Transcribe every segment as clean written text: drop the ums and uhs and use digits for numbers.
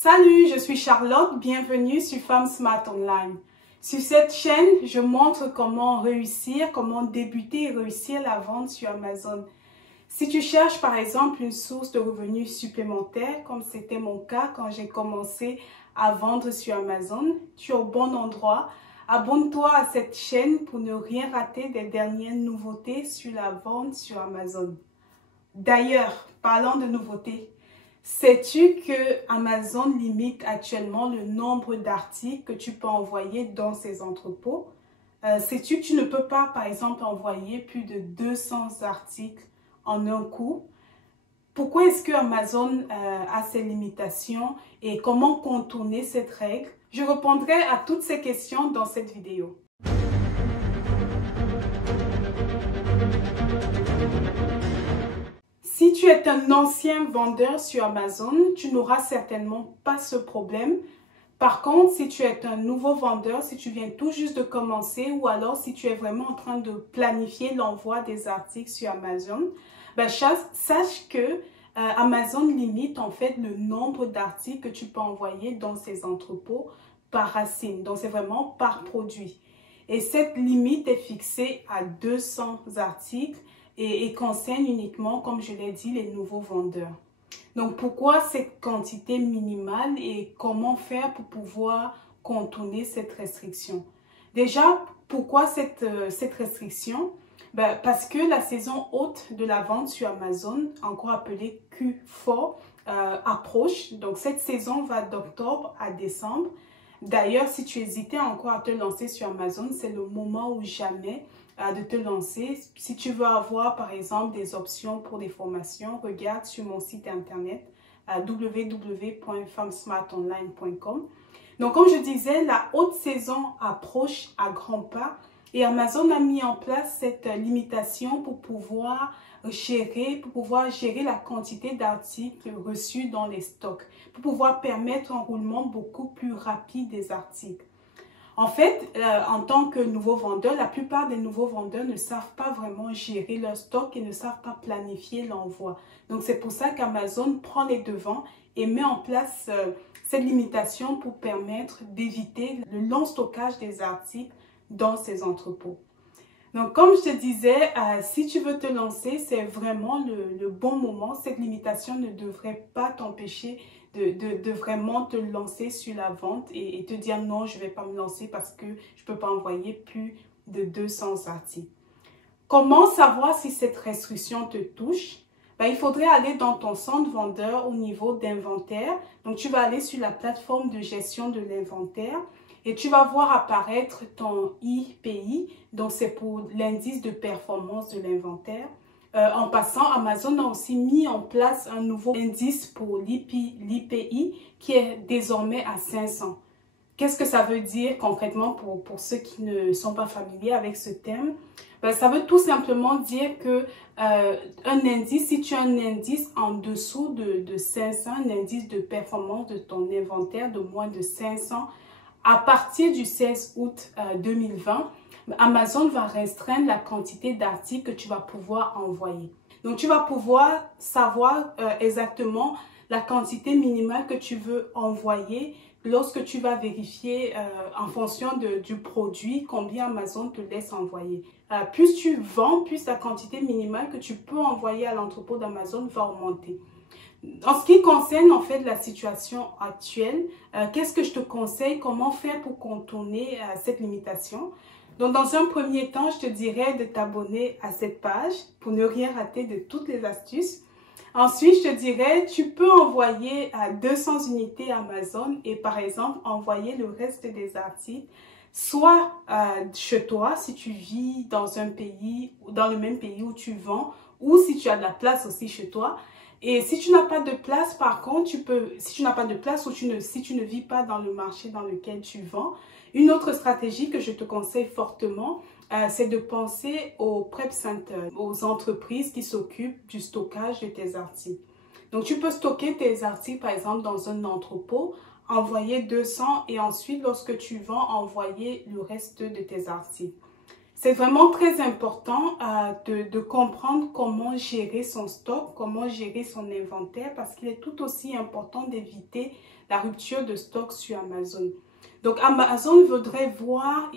Salut, je suis Charlotte, bienvenue sur Femmes Smart Online. Sur cette chaîne, je montre comment réussir, comment débuter et réussir la vente sur Amazon. Si tu cherches par exemple une source de revenus supplémentaire, comme c'était mon cas quand j'ai commencé à vendre sur Amazon, tu es au bon endroit. Abonne-toi à cette chaîne pour ne rien rater des dernières nouveautés sur la vente sur Amazon. D'ailleurs, parlant de nouveautés, sais-tu que Amazon limite actuellement le nombre d'articles que tu peux envoyer dans ses entrepôts? Sais-tu que tu ne peux pas, par exemple, envoyer plus de 200 articles en un coup? Pourquoi est-ce que Amazon a ces limitations et comment contourner cette règle? Je répondrai à toutes ces questions dans cette vidéo. Si tu es un ancien vendeur sur Amazon, tu n'auras certainement pas ce problème. Par contre, si tu es un nouveau vendeur, si tu viens tout juste de commencer ou alors si tu es vraiment en train de planifier l'envoi des articles sur Amazon, ben, sache que Amazon limite en fait le nombre d'articles que tu peux envoyer dans ses entrepôts par racine. Donc, c'est vraiment par produit. Et cette limite est fixée à 200 articles et concerne uniquement, comme je l'ai dit, les nouveaux vendeurs. Donc, pourquoi cette quantité minimale et comment faire pour pouvoir contourner cette restriction? Déjà, pourquoi cette restriction? Ben, parce que la saison haute de la vente sur Amazon, encore appelée Q4, approche. Donc, cette saison va d'octobre à décembre. D'ailleurs, si tu hésitais encore à te lancer sur Amazon, c'est le moment ou jamais de te lancer. Si tu veux avoir, par exemple, des options pour des formations, regarde sur mon site internet www.femmesmartonline.com. Donc, comme je disais, la haute saison approche à grands pas et Amazon a mis en place cette limitation pour pouvoir gérer la quantité d'articles reçus dans les stocks, pour pouvoir permettre un roulement beaucoup plus rapide des articles. En fait, en tant que nouveau vendeur, la plupart des nouveaux vendeurs ne savent pas vraiment gérer leur stock et ne savent pas planifier l'envoi. Donc, c'est pour ça qu'Amazon prend les devants et met en place cette limitation pour permettre d'éviter le long stockage des articles dans ses entrepôts. Donc, comme je te disais, si tu veux te lancer, c'est vraiment le bon moment. Cette limitation ne devrait pas t'empêcher de vraiment te lancer sur la vente et te dire non, je ne vais pas me lancer parce que je ne peux pas envoyer plus de 200 articles. Comment savoir si cette restriction te touche? Ben, il faudrait aller dans ton centre vendeur au niveau d'inventaire. Donc, tu vas aller sur la plateforme de gestion de l'inventaire. Et tu vas voir apparaître ton IPI, donc c'est pour l'indice de performance de l'inventaire. En passant, Amazon a aussi mis en place un nouveau indice pour l'IPI qui est désormais à 500. Qu'est-ce que ça veut dire concrètement pour ceux qui ne sont pas familiers avec ce terme? Ben, ça veut tout simplement dire que un indice, si tu as un indice en dessous de 500, un indice de performance de ton inventaire de moins de 500, à partir du 16 août 2020, Amazon va restreindre la quantité d'articles que tu vas pouvoir envoyer. Donc, tu vas pouvoir savoir exactement la quantité minimale que tu veux envoyer lorsque tu vas vérifier en fonction du produit combien Amazon te laisse envoyer. Plus tu vends, plus la quantité minimale que tu peux envoyer à l'entrepôt d'Amazon va augmenter. En ce qui concerne en fait la situation actuelle, qu'est-ce que je te conseille? Comment faire pour contourner cette limitation? Donc, dans un premier temps, je te dirais de t'abonner à cette page pour ne rien rater de toutes les astuces. Ensuite, je te dirais, tu peux envoyer à 200 unités Amazon et par exemple, envoyer le reste des articles soit chez toi, si tu vis dans un pays, dans le même pays où tu vends, ou si tu as de la place aussi chez toi. Et si tu n'as pas de place, par contre, si tu n'as pas de place ou si tu ne vis pas dans le marché dans lequel tu vends, une autre stratégie que je te conseille fortement, c'est de penser aux prep centers, aux entreprises qui s'occupent du stockage de tes articles. Donc, tu peux stocker tes articles, par exemple, dans un entrepôt, envoyer 200 et ensuite, lorsque tu vends, envoyer le reste de tes articles. C'est vraiment très important de comprendre comment gérer son stock, comment gérer son inventaire, parce qu'il est tout aussi important d'éviter la rupture de stock sur Amazon. Donc, Amazon voudrait voir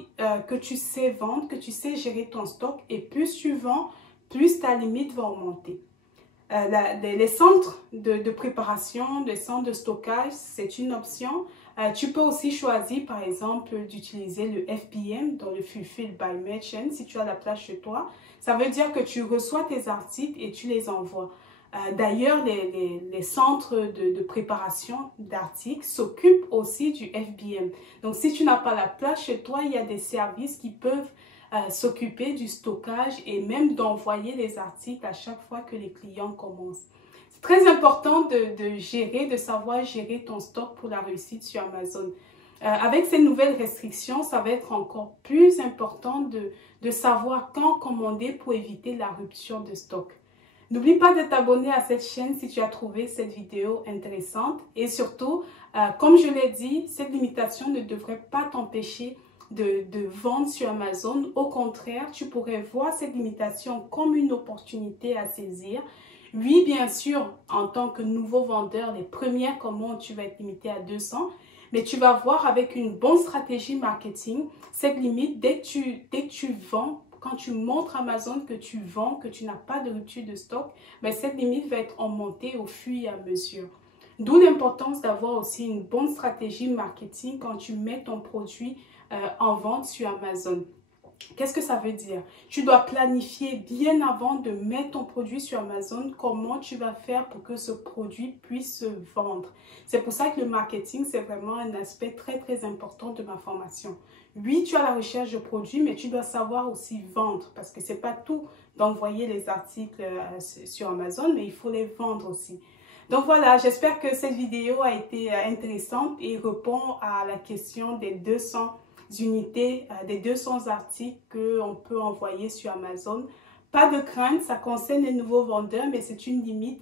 que tu sais vendre, que tu sais gérer ton stock, et plus tu vends, plus ta limite va augmenter. Les centres de préparation, les centres de stockage, c'est une option. Tu peux aussi choisir, par exemple, d'utiliser le FBM, dans le Fulfilled by Merchant, si tu as la place chez toi. Ça veut dire que tu reçois tes articles et tu les envoies. D'ailleurs, les centres de préparation d'articles s'occupent aussi du FBM. Donc, si tu n'as pas la place chez toi, il y a des services qui peuvent s'occuper du stockage et même d'envoyer les articles à chaque fois que les clients commencent. C'est très important de savoir gérer ton stock pour la réussite sur Amazon. Avec ces nouvelles restrictions, ça va être encore plus important de savoir quand commander pour éviter la rupture de stock. N'oublie pas de t'abonner à cette chaîne si tu as trouvé cette vidéo intéressante. Et surtout, comme je l'ai dit, cette limitation ne devrait pas t'empêcher de vendre sur Amazon. Au contraire, tu pourrais voir cette limitation comme une opportunité à saisir. Oui, bien sûr, en tant que nouveau vendeur, les premières commandes, tu vas être limité à 200. Mais tu vas voir avec une bonne stratégie marketing, cette limite, dès que tu vends, quand tu montres à Amazon que tu vends, que tu n'as pas de rupture de stock, ben cette limite va être augmentée au fur et à mesure. D'où l'importance d'avoir aussi une bonne stratégie marketing quand tu mets ton produit en vente sur Amazon. Qu'est-ce que ça veut dire? Tu dois planifier bien avant de mettre ton produit sur Amazon, comment tu vas faire pour que ce produit puisse se vendre. C'est pour ça que le marketing, c'est vraiment un aspect très, très important de ma formation. Oui, tu as la recherche de produits, mais tu dois savoir aussi vendre parce que c'est pas tout d'envoyer les articles sur Amazon, mais il faut les vendre aussi. Donc voilà, j'espère que cette vidéo a été intéressante et répond à la question des 200 unités, des 200 articles qu'on peut envoyer sur Amazon. Pas de crainte, ça concerne les nouveaux vendeurs, mais c'est une limite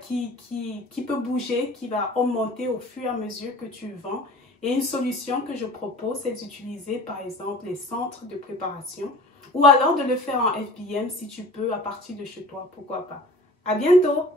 qui peut bouger, qui va augmenter au fur et à mesure que tu vends. Et une solution que je propose, c'est d'utiliser par exemple les centres de préparation ou alors de le faire en FBM si tu peux à partir de chez toi, pourquoi pas. À bientôt!